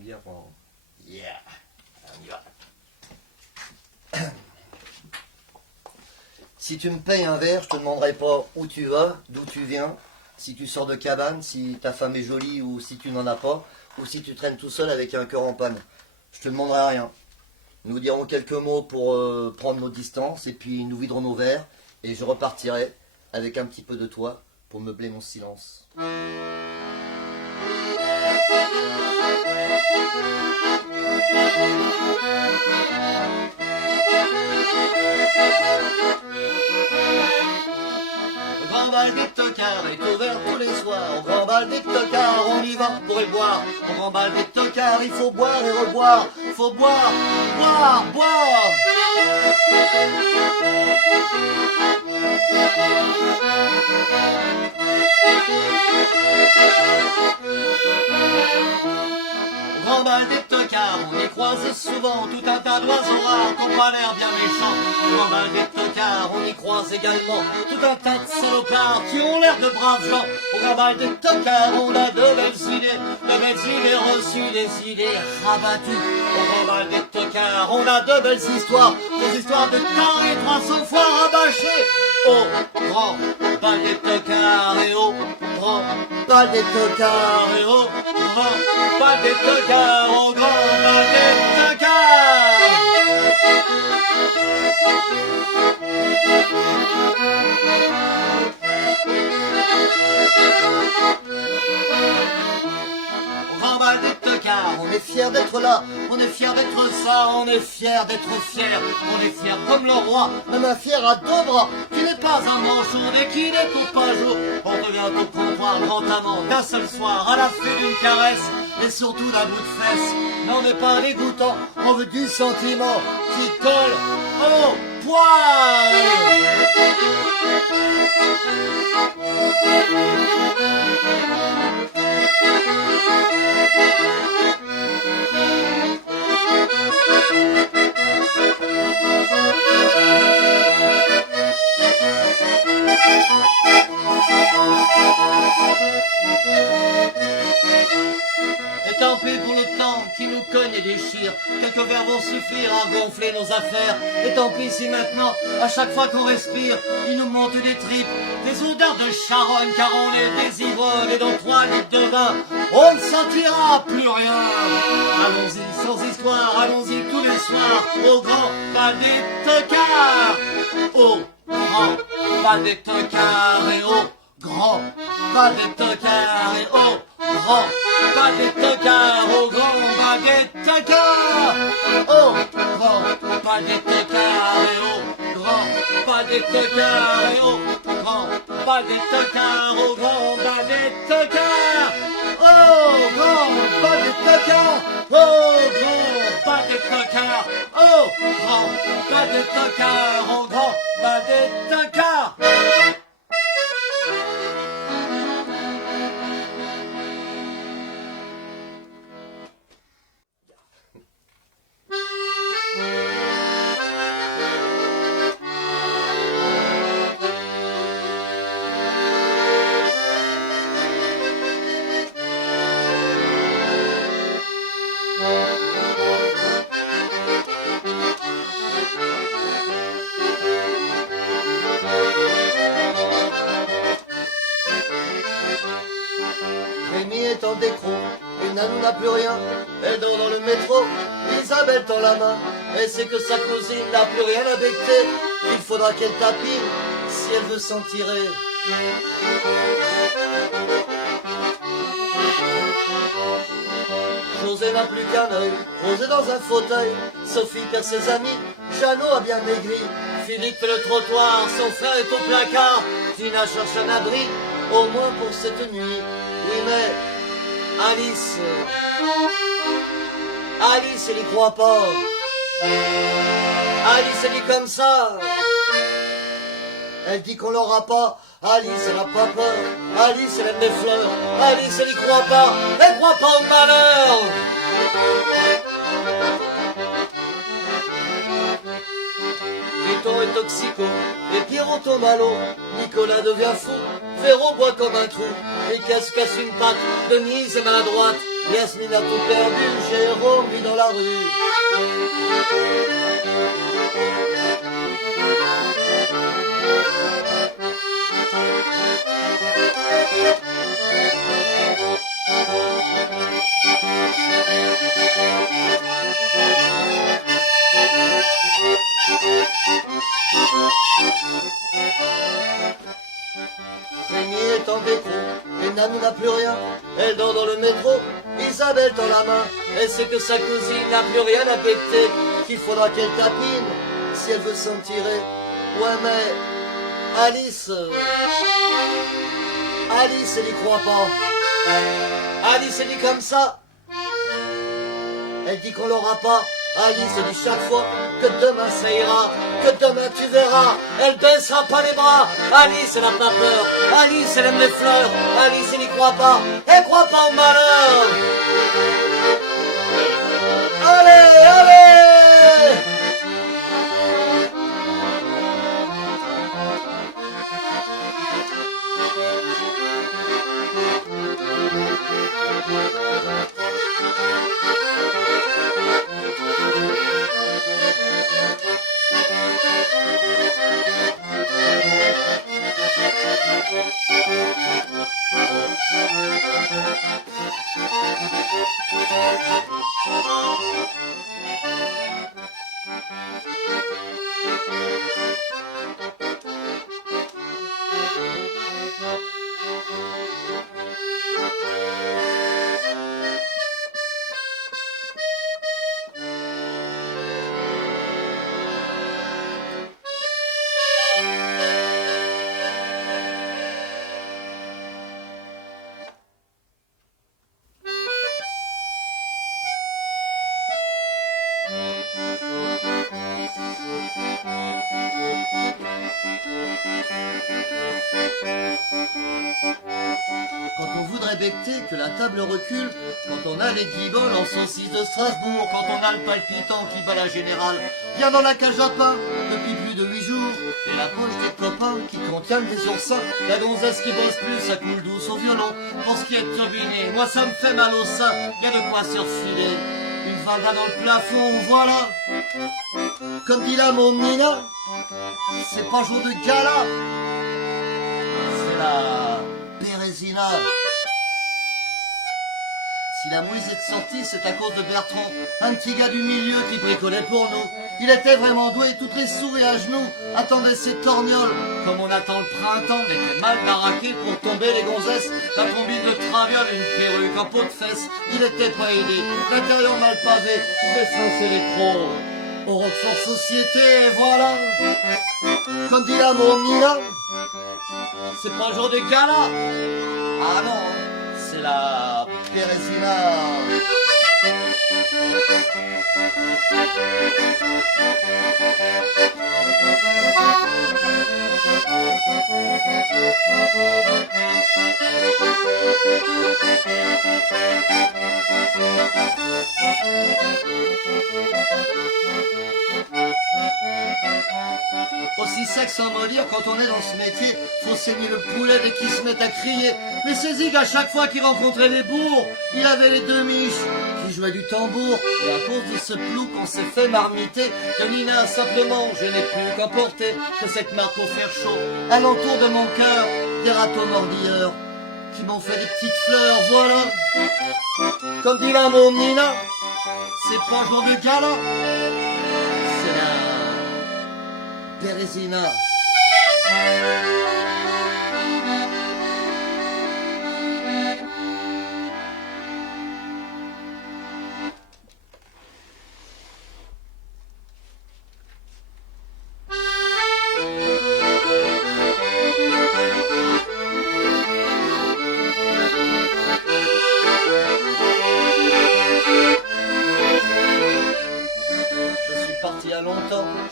une bière pendant... Yeah, on y va. Si tu me payes un verre, je te demanderai pas où tu vas, d'où tu viens, si tu sors de cabane, si ta femme est jolie ou si tu n'en as pas, ou si tu traînes tout seul avec un cœur en panne. Je te demanderai rien. Nous dirons quelques mots pour prendre nos distances et puis nous viderons nos verres et je repartirai avec un petit peu de toi pour meubler mon silence. Le grand bal des tocards est ouvert tous les soirs. Au grand bal des tocards, on y va pour le boire. Au grand bal des tocards, il faut boire et reboire. Il faut boire, boire, boire. Au grand bal des tocards, on y croise souvent tout un tas d'oiseaux rares qui n'ont pas l'air bien méchants. Au grand bal des tocards, on y croise également tout un tas de salopards qui ont l'air de braves gens. Au grand bal des tocards, on a de belles idées reçues, des idées rabattues. Au grand bal des tocards, on a de belles histoires, des histoires de carrés 300 fois rabâchés. Au grand bal des tocards et au grand bal des tocards et au grand bal des tocards, au grand bal des tocards. Au grand bal des tocards, on est fiers d'être là, on est fiers d'être ça, on est fiers d'être fiers, on est fiers comme le roi, même un fier à deux bras, qui n'est pas un manchot et qui n'écoute pas un jour. On revient au comptoir grand amant d'un seul soir, à la fin d'une caresse, et surtout d'un bout de fesse. Mais on n'est pas dégoûtant, on veut du sentiment qui colle au poil. Et tant pis pour le temps qui nous cogne et déchire, quelques verres vont suffire à gonfler nos affaires. Et tant pis si maintenant, à chaque fois qu'on respire, il nous monte des tripes, des odeurs de charogne, car on est des ivrognes et dans 3 litres de vin, on ne sentira plus rien. Allons-y sans histoire, allons-y tous les soirs, au grand bal des tocards. Au grand bal des tocards et au grand bal des tocards et au grand bal des tocards, au grand bal des tocards, au grand bal des tocards et au grand bal des tocards et au grand bal des tocards, au grand bal des tocards, au grand bal des tocards, au grand bal des tocards, au grand bal des tocards, au grand bal des tocards. Rémi est en décro, et Nanou n'a plus rien, elle dort dans le métro, Isabelle tend la main, elle sait que sa cousine n'a plus rien à becter, il faudra qu'elle tapine si elle veut s'en tirer. José n'a plus qu'un œil, José dans un fauteuil, Sophie perd ses amis, Jeannot a bien maigri, Philippe fait le trottoir, son frère est au placard, Tina cherche un abri, au moins pour cette nuit. Oui mais Alice, elle y croit pas. Alice elle dit comme ça. Elle dit qu'on l'aura pas. Alice elle a pas peur. Alice elle aime les fleurs. Alice elle y croit pas. Elle croit pas au malheur. Vito est toxico et Pierrot tombe à l'eau. Nicolas devient fou, Véro boit comme un trou, et casse une patte, Denise est maladroite, Yasmine a tout perdu, Jérôme vit dans la rue. Rémi est en décro, et Nanou n'a plus rien. Elle dort dans le métro, Isabelle tend la main. Elle sait que sa cousine n'a plus rien à péter, qu'il faudra qu'elle tapine si elle veut s'en tirer. Ouais mais Alice, elle y croit pas. Alice elle dit comme ça. Elle dit qu'on l'aura pas. Alice dit chaque fois que demain ça ira, que demain tu verras, elle baissera pas les bras. Alice elle n'a pas peur, Alice elle aime les fleurs, Alice elle n'y croit pas, elle croit pas au malheur. Allez, allez! Que la table recule, quand on a les guiboles en saucisse de Strasbourg, quand on a le palpitant qui bat la générale, bien dans la cage à pain depuis plus de 8 jours, et la poche des copains qui contiennent des oursins, la gonzesse qui bosse plus, ça coule douce au violon, pour ce qui est de turbiné, moi ça me fait mal au sein, y a de quoi se refiler, une valda dans le plafond, voilà, comme dit là mon Nina, c'est pas jour de gala, c'est la Bérésina. Si la mouise est sortie, c'est à cause de Bertrand, un petit gars du milieu qui bricolait pour nous. Il était vraiment doué, tout très sourd et à genoux, attendait ses torgnoles. Comme on attend le printemps, il était mal baraqué pour tomber les gonzesses. La combine de traviole et une perruque en peau de fesse. Il était pas aidé, l'intérieur mal pavé, descenser les crocs. Au Roquefort Société, et voilà. Comme dit la mon Nina, c'est pas le jour des gala. Ah non, c'est la Bérésina. Aussi sec sans mollir, quand on est dans ce métier, faut saigner le poulet dès qu'il se met à crier. Mais c'est Zig, à chaque fois qu'il rencontrait les bourgs, il avait les deux miches qui jouaient du tambour. Et à cause de ce plouc, on s'est fait marmiter. Que Nina, simplement, je n'ai plus qu'à porter que cette marque au fer chaud. À l'entour de mon cœur, des râteaux mordilleurs qui m'ont fait des petites fleurs, voilà. Comme dit la môme Nina, c'est pas jour de gala, c'est la Bérésina.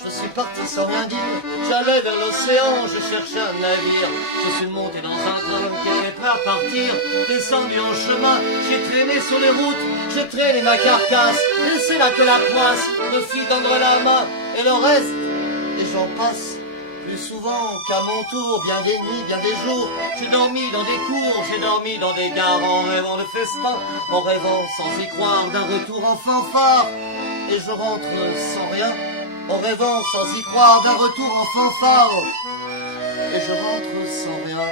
Je suis parti sans rien dire, j'allais vers l'océan, je cherchais un navire. Je suis monté dans un train qui était prêt à partir, descendu en chemin, j'ai traîné sur les routes, j'ai traîné ma carcasse, et c'est là que la poisse me fit tendre la main, et le reste, et j'en passe, plus plus souvent qu'à mon tour, bien des nuits, bien des jours. J'ai dormi dans des cours, j'ai dormi dans des gares, en rêvant de festin, en rêvant sans y croire d'un retour en fanfare. Et je rentre sans rien, en rêvant sans y croire d'un retour en fanfare. Et je rentre sans rien.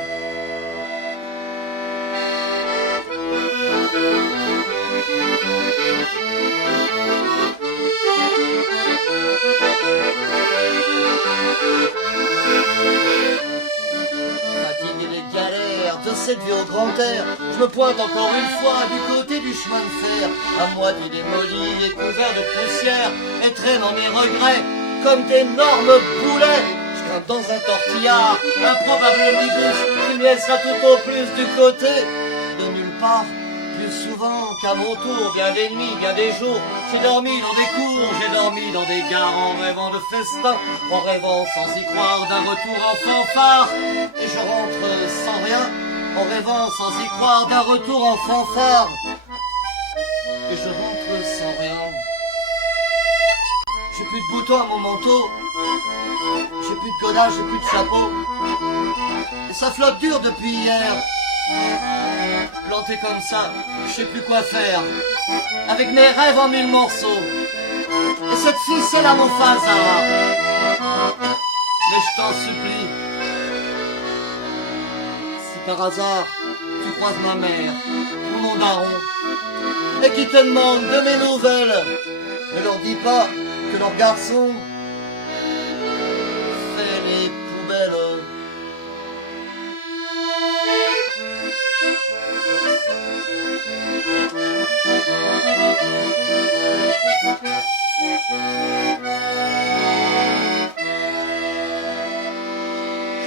Fatigué des galères de cette vie au grand air, je me pointe encore une fois du côté du chemin de fer, à moitié démoli et couvert de poussière, et traînant mes regrets comme d'énormes boulets. Je grimpe dans un tortillard, improbable omnibus, qui me laissera tout au plus du côté de nulle part. Plus souvent qu'à mon tour, bien des nuits, bien des jours, j'ai dormi dans des cours, j'ai dormi dans des gares, en rêvant de festin, en rêvant sans y croire d'un retour en fanfare. Et je rentre sans rien, en rêvant sans y croire d'un retour en fanfare. Et je rentre sans rien. J'ai plus de boutons à mon manteau, j'ai plus de godage, j'ai plus de chapeau, et ça flotte dur depuis hier. Planté comme ça, je sais plus quoi faire, avec mes rêves en mille morceaux. Et cette fille, c'est la Mofasa. Mais je t'en supplie, si par hasard tu croises ma mère ou mon daron, et qui te demande de mes nouvelles, ne leur dis pas que leur garçon fait les poubelles.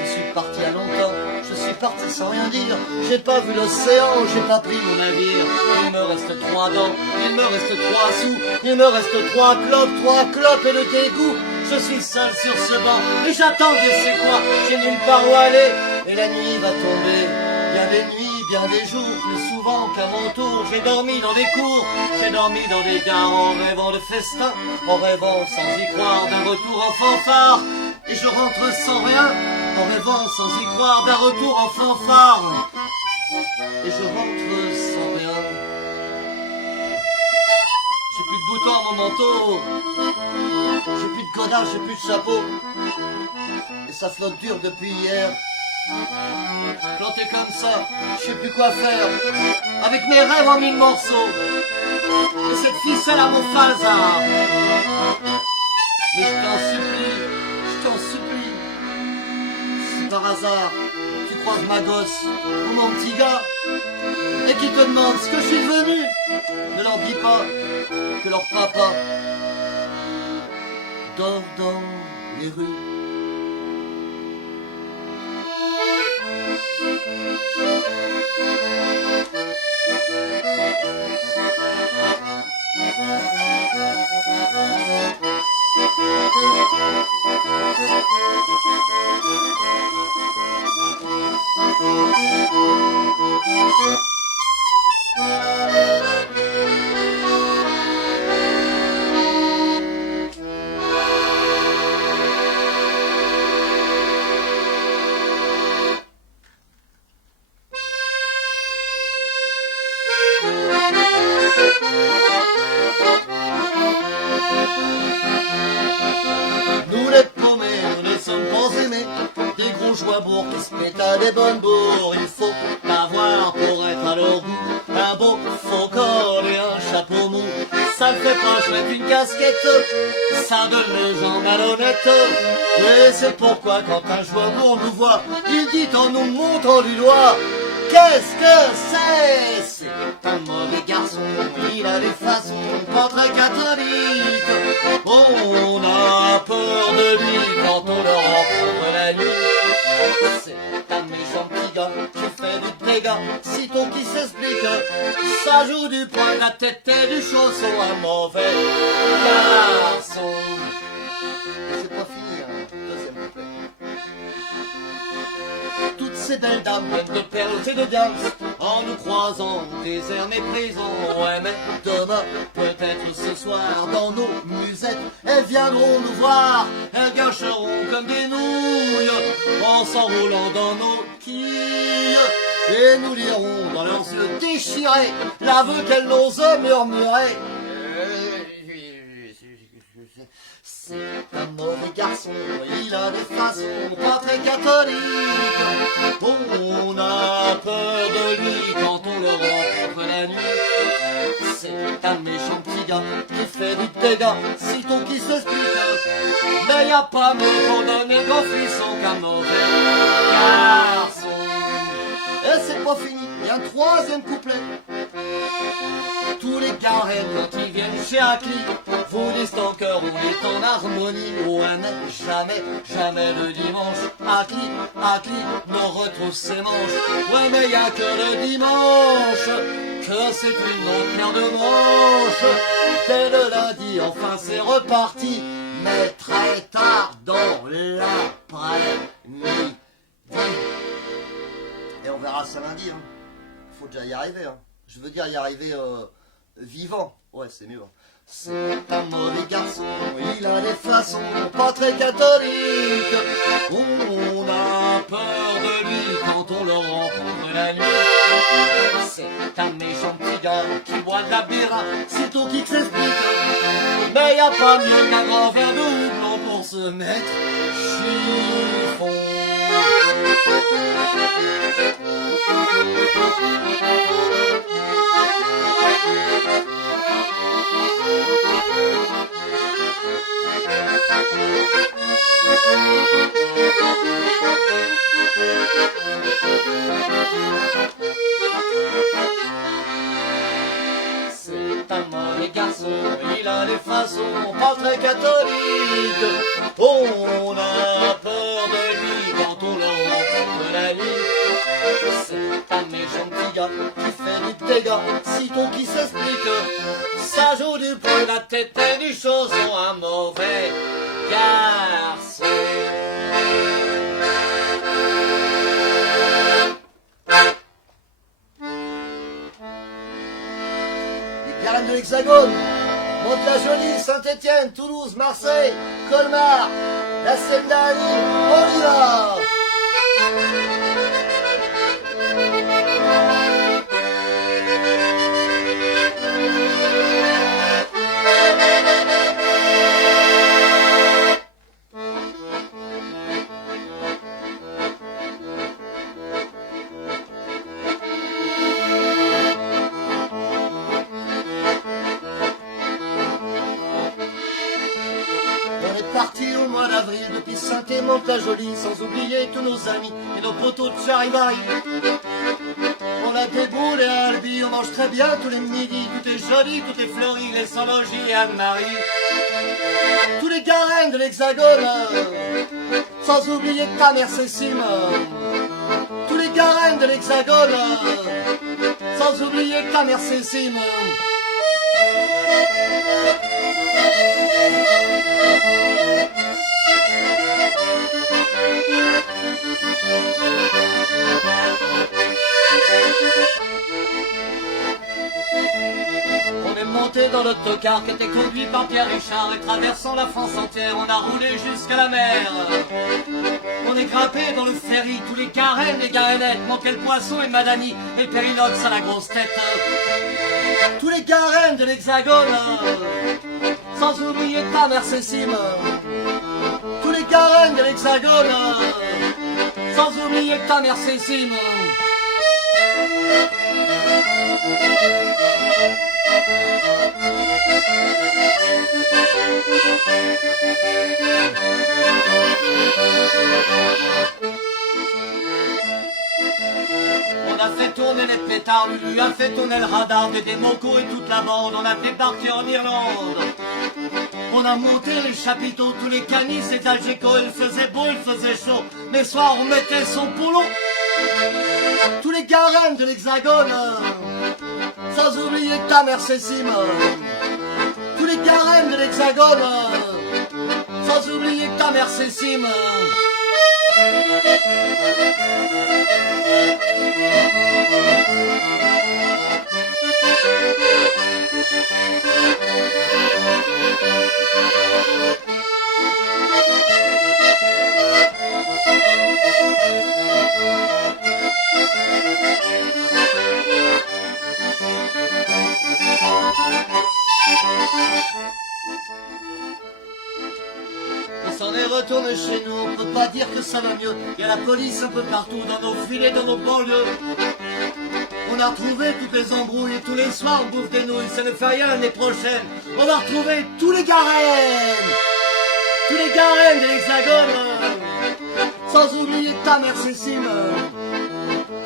Je suis parti à longtemps, je suis parti sans rien dire. J'ai pas vu l'océan, j'ai pas pris mon navire. Il me reste 3 dents, il me reste 3 sous, il me reste 3 clopes et le dégoût. Je suis seul sur ce banc et j'attends je sais quoi. J'ai nulle part où aller et la nuit va tomber. Bien des nuits, bien des jours, plus souvent qu'à mon tour. J'ai dormi dans des cours, j'ai dormi dans des gares, en rêvant de festin, en rêvant sans y croire d'un retour en fanfare. Et je rentre sans rien, en rêvant sans y croire d'un retour en fanfare. Et je rentre sans rien. J'ai plus de boutons à mon manteau, j'ai plus de godard, j'ai plus de chapeau, et ça flotte dur depuis hier. Planté comme ça, je sais plus quoi faire, avec mes rêves en mille morceaux. Et cette ficelle à mon Mofasa. Mais je t'en supplie, si par hasard tu croises ma gosse ou mon petit gars, et qui te demande ce que je suis devenu, ne leur dis pas que leur papa dort dans les rues. Nous les paumés, nous ne sommes pas aimés, des gros joie-bourgs qui se mettent à des bonnes bourres. Il faut l'avoir pour être à leur goût, un beau faux col et un chapeau mou. Ça ne fait pas chouette une casquette, ça donne les gens malhonnêtes. Et c'est pourquoi quand un joie-bourg nous voit, il dit en nous montrant du doigt: qu'est-ce que c'est? C'est un mauvais garçon, il a des façons pas très catholiques. On a peur de lui quand on le rencontre la nuit. C'est un méchant petit gars qui fait du dégât, sitôt qui s'explique. Ça joue du poing de la tête et du chausson, un mauvais garçon. C'est pas fini, hein. Deuxième couplet. Toute ces belles dames pleines de perles et de diamants, en nous croisant au désert méprisant. Ouais, mais demain, peut-être ce soir, dans nos musettes, elles viendront nous voir, elles gâcheront comme des nouilles, en s'enroulant dans nos quilles, et nous lirons dans leurs yeux déchirés l'aveu qu'elles n'osent murmurer. C'est un mauvais garçon, il a des façons pas très catholiques. On a peur de lui quand on le rencontre la nuit. C'est un méchant petit gars qui fait du dégât, sitôt qu'il s'explique. Mais y a pas mieux pour donner gros frisson qu'un mauvais garçon. Et c'est pas fini, il y a un troisième couplet. Tous les garènes quand ils viennent chez Acli vous disent ton cœur, on est en harmonie. Ouais mais jamais, jamais le dimanche Acli n'en retrouve ses manches. Ouais mais y a que le dimanche que c'est une autre paire de manches. Dès le lundi enfin c'est reparti, mais très tard dans l'après-midi. Et on verra ça lundi, hein. Faut déjà y arriver, hein. Je veux dire y arriver vivant. Ouais, c'est mieux. Hein. C'est un mauvais garçon, il a des façons pas très catholiques. On a peur de lui quand on le rencontre la nuit. C'est un méchant petit gars qui boit de la bière, sitôt qu'il s'explique. Mais y a pas mieux qu'un grand verre de houblon pour se mettre chiffon. C'est un mauvais garçon, il a des façons pas très catholiques. On a peur de lui quand on le rencontre la nuit. C'est un méchant petit gars qui fait du dégât, sitôt qu'il s'explique. Ça joue du poing, la tête et du chausson, un mauvais garçon. Les garènes de l'Hexagone, Mantes-la-Jolie, Saint-Étienne, Toulouse, Marseille, Colmar, la Seine-d'Annie, on y va. Parti au mois d'avril depuis Saint-Émond-la-Jolie, sans oublier tous nos amis et nos poteaux de charivari. On a des boules et Albi, on mange très bien tous les midis, tout est joli, tout est fleuri, les sans-logis et Anne-Marie. Tous les garènes de l'Hexagone, sans oublier ta mère Cécile. Tous les garènes de l'Hexagone, sans oublier ta mère Cécile. On est monté dans l'autocar qui était conduit par Pierre Richard et traversant la France entière, on a roulé jusqu'à la mer. On est grimpé dans le ferry, tous les garènes, les garennettes, manquaient le poisson et Madani et Périnox à la grosse tête. Tous les garènes de l'Hexagone, sans oublier ta mère Cécile. Tous les garènes de l'Hexagone, sans oublier ta mère Cécile. On a fait tourner les pétards, Lulu a fait tourner le radar, des Moco et toute la bande, on a débarqué en Irlande. On a monté les chapiteaux, tous les canis et Algeco, il faisait beau, il faisait chaud, les soirs on mettait son poulot. Tous les garènes de l'Hexagone, sans oublier ta mère Cécile. Tous les garènes de l'Hexagone, sans oublier ta mère Cécile. On s'en est retourné chez nous, on peut pas dire que ça va mieux. Y a la police un peu partout, dans nos filets, dans nos banlieues. On a retrouvé toutes les embrouilles, et tous les soirs on bouffe des nouilles. Ça ne fait rien l'année prochaine. On va retrouver tous les Garennes, tous les Garennes de l'Hexagone. Sans oublier ta mère Cécile,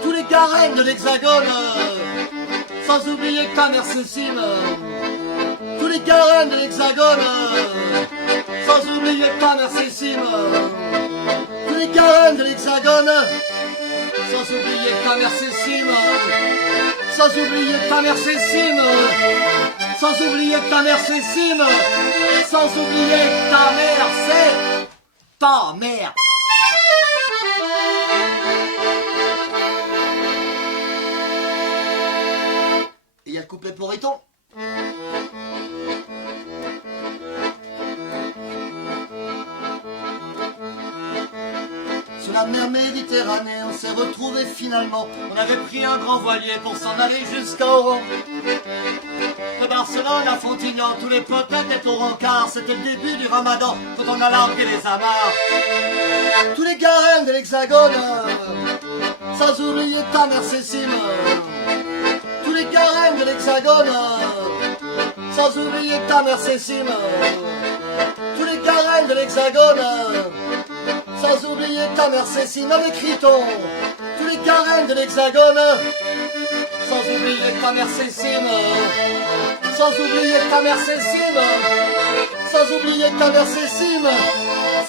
tous les Garennes de l'Hexagone. Sans oublier ta mère Cécile, tous les Garennes de l'Hexagone. Sans oublier ta mère Cécile, tous les Garennes de l'Hexagone. Sans oublier ta mère Cécile, sans oublier ta mère Cécile, sans oublier ta mère Cécile, sans oublier ta mère, c'est ta mère. Et il y a le couplet pour Riton. Sur la mer Méditerranée, on s'est retrouvés finalement. On avait pris un grand voilier pour s'en aller jusqu'à Oran. De Barcelone à Fontignan, tous les potes étaient au rencard. C'était le début du ramadan, quand on a largué les amarres. Tous les Garennes de l'Hexagone, sans oublier ta mère Cécile. Tous les Garennes de l'Hexagone, sans oublier ta mère Cécile. Tous les Garennes de l'Hexagone, sans oublier ta mère Cécile avec Riton. Tous les Garennes de l'Hexagone, sans oublier ta mère Cécile. Sans oublier ta mère Cécile. Sans oublier ta mère Cécile.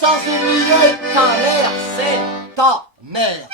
Sans oublier ta mère, c'est ta mère.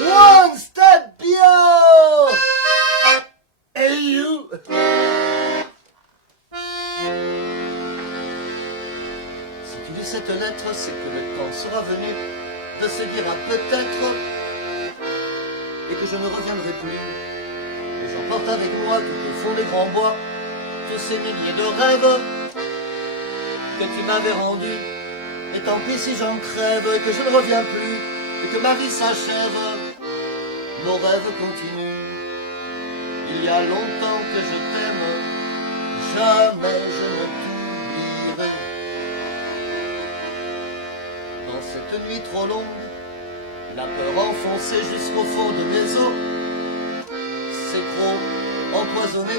One step beyond. Hey you. Si tu lis cette lettre, c'est que le temps sera venu de se dire un peut-être et que je ne reviendrai plus. Et j'emporte avec moi tout au fond des grands bois tous ces milliers de rêves que tu m'avais rendus. Et tant pis si j'en crève et que je ne reviens plus et que ma vie s'achève. Nos rêves continuent. Il y a longtemps que je t'aime, jamais je ne t'oublierai. Dans cette nuit trop longue, La peur enfoncée jusqu'au fond de mes os. C'est gros, empoisonné.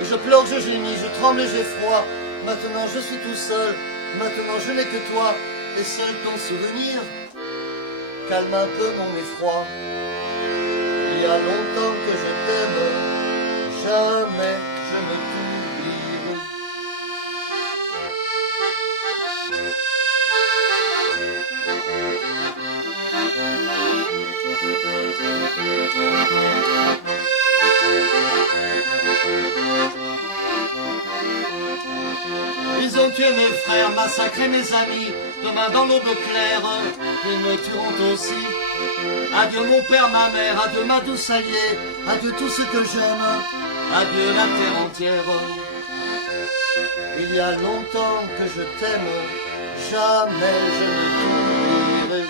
Et je pleure, je gémis, je tremble et j'ai froid. Maintenant je suis tout seul, maintenant je n'ai que toi. Et seul ton souvenir calme un peu mon effroi. Il y a longtemps que je t'aime, jamais je ne t'oublierai. Ils ont tué mes frères, massacré mes amis. Demain dans l'aube claire, ils me tueront aussi. Adieu mon père, ma mère, adieu ma douce alliée, adieu tout ce que j'aime, adieu la terre entière. Il y a longtemps que je t'aime, jamais je ne t'oublierai.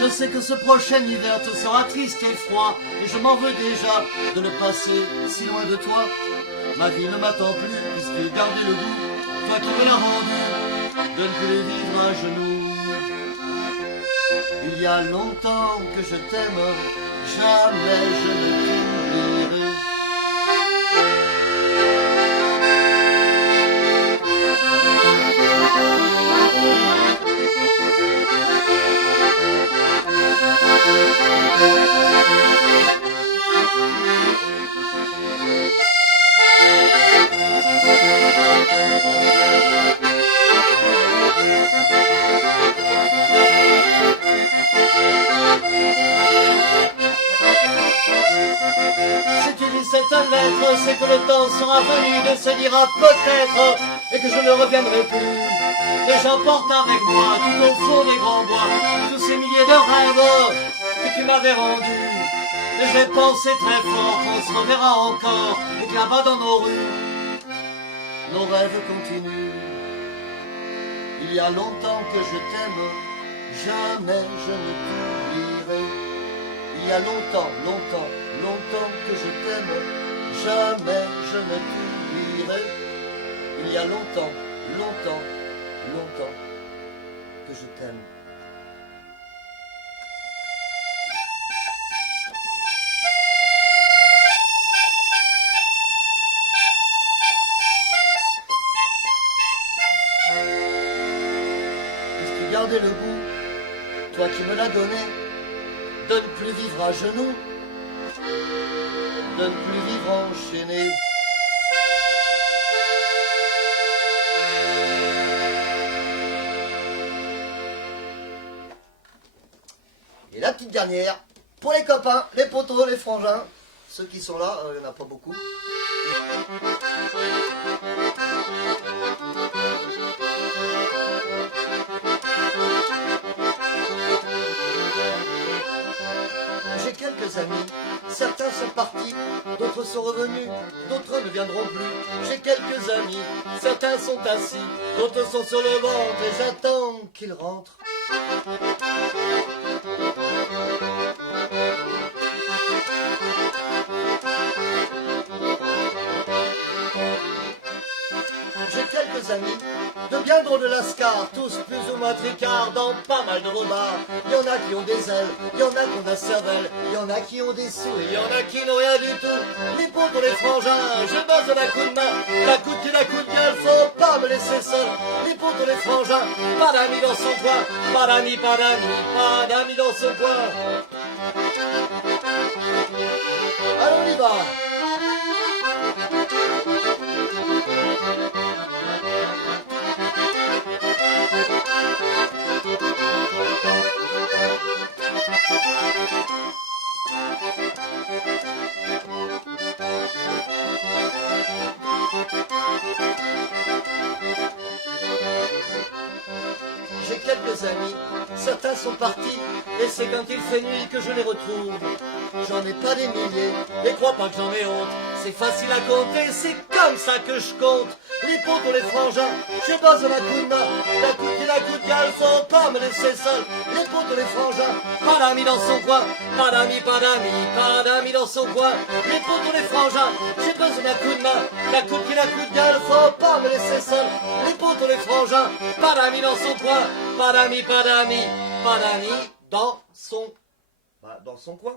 Je sais que ce prochain hiver te sera triste et froid, et je m'en veux déjà de le passer si loin de toi. Ma vie ne m'attend plus, puisque garder le goût, toi qui me l'as rendu, de ne plus vivre à genoux. Il y a longtemps que je t'aime, jamais je ne t'oublierai. Cette lettre, c'est que le temps sera venu de se dira peut-être et que je ne reviendrai plus. Et j'emporte avec moi tout au fond des grands bois tous ces milliers de rêves que tu m'avais rendus. Et je vais penser très fort qu'on se reverra encore et que là-bas dans nos rues, nos rêves continuent. Il y a longtemps que je t'aime, jamais je ne t'oublierai. Il y a longtemps, longtemps, longtemps que je t'aime, jamais je ne t'oublierai. Il y a longtemps, longtemps, longtemps que je t'aime. Puisque garder le goût, toi qui me l'as donné, de ne plus vivre à genoux, de ne plus vivre enchaîné. Et la petite dernière, pour les copains, les potos, les frangins, ceux qui sont là, il n'y en a pas beaucoup. J'ai quelques amis, certains sont partis, d'autres sont revenus, d'autres ne viendront plus. J'ai quelques amis, certains sont assis, d'autres sont sur le ventre et j'attends qu'ils rentrent. J'ai quelques amis, de bien drôles de lascars, tous plus ou moins tricards dans pas mal de rebards. Il y en a qui ont des ailes, il y en a qui ont de la cervelle, il y en a qui ont des sous et il y en a qui n'ont rien du tout. Les potes ou les frangins, je bosse de la coup de main, la coup de pied, la coup de gueule, faut pas me laisser seul. Les potes ou les frangins, pas d'amis dans son coin, pas d'amis, pas d'amis, pas d'amis dans son coin. Allons, on y va. J'ai quelques amis, certains sont partis, et c'est quand il fait nuit que je les retrouve. J'en ai pas des milliers, et crois pas que j'en ai honte, c'est facile à compter, c'est comme ça que je compte. Les potes ou les frangins, j'ai besoin d'un coup de main. D'un coup de la coup de gueule, faut pas me laisser seul. Les potes ou les frangins, pas d'amis dans son coin. Pas d'amis, pas d'amis, pas d'amis dans son coin. Les potes ou les frangins, j'ai besoin d'un coup de main. D'un coup de la coup de gueule, faut pas me laisser seul. Les potes ou les frangins, pas d'amis dans son coin. Pas d'amis, pas d'amis, pas d'amis dans son... Dans son coin.